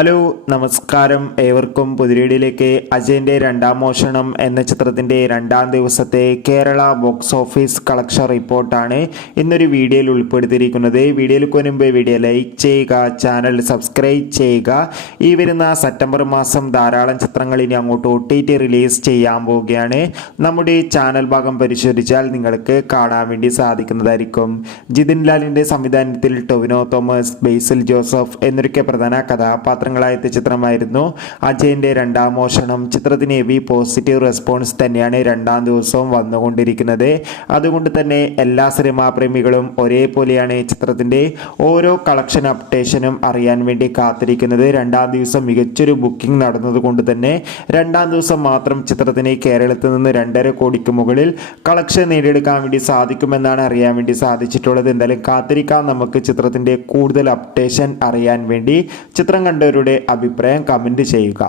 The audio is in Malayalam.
ഹലോ നമസ്കാരം, ഏവർക്കും പുതിരീടിയിലേക്ക്. അജയൻ്റെ രണ്ടാം മോഷണം എന്ന ചിത്രത്തിൻ്റെ രണ്ടാം ദിവസത്തെ കേരള ബോക്സ് ഓഫീസ് കളക്ഷൻ റിപ്പോർട്ടാണ് ഇന്നൊരു വീഡിയോയിൽ ഉൾപ്പെടുത്തിയിരിക്കുന്നത്. വീഡിയോയിലേക്ക് മുൻപ് വീഡിയോ ലൈക്ക് ചെയ്യുക, ചാനൽ സബ്സ്ക്രൈബ് ചെയ്യുക. ഈ വരുന്ന സെപ്റ്റംബർ മാസം ധാരാളം ചിത്രങ്ങൾ ഇനി അങ്ങോട്ട് OTT റിലീസ് ചെയ്യാൻ പോവുകയാണ്. നമ്മുടെ ചാനൽ ഭാഗം പരിശോധിച്ചാൽ നിങ്ങൾക്ക് കാണാൻ വേണ്ടി സാധിക്കുന്നതായിരിക്കും. ജിതിൻ ലാലിൻ്റെ സംവിധാനത്തിൽ ടൊവിനോ തോമസ്, ബേസിൽ ജോസഫ് എന്നൊക്കെ പ്രധാന കഥാപാത്രങ്ങളായ ചിത്രമായിരുന്നു അജയൻ്റെ രണ്ടാം മോഷണം. ചിത്രത്തിന് ഹെവി പോസിറ്റീവ് റെസ്പോൺസ് തന്നെയാണ് രണ്ടാം ദിവസവും വന്നുകൊണ്ടിരിക്കുന്നത്. അതുകൊണ്ട് തന്നെ എല്ലാ സിനിമാ പ്രേമികളും ഒരേപോലെയാണ് ചിത്രത്തിൻ്റെ ഓരോ കളക്ഷൻ അപ്ഡേഷനും അറിയാൻ വേണ്ടി കാത്തിരിക്കുന്നത്. രണ്ടാം ദിവസം മികച്ചൊരു ബുക്കിംഗ് നടന്നതുകൊണ്ട് തന്നെ രണ്ടാം ദിവസം മാത്രം ചിത്രത്തിന് കേരളത്തിൽ നിന്ന് 2.5 കോടിക്ക് മുകളിൽ കളക്ഷൻ നേടിയെടുക്കാൻ വേണ്ടി സാധിക്കുമെന്നാണ് അറിയാൻ വേണ്ടി സാധിച്ചിട്ടുള്ളത്. എന്തായാലും കാത്തിരിക്കാം നമുക്ക് ചിത്രത്തിൻ്റെ കൂടുതൽ അപ്ഡേഷൻ അറിയാൻ വേണ്ടി. ചിത്രം കണ്ടവരുടെ അഭിപ്രായം കമൻറ്റ് ചെയ്യുക.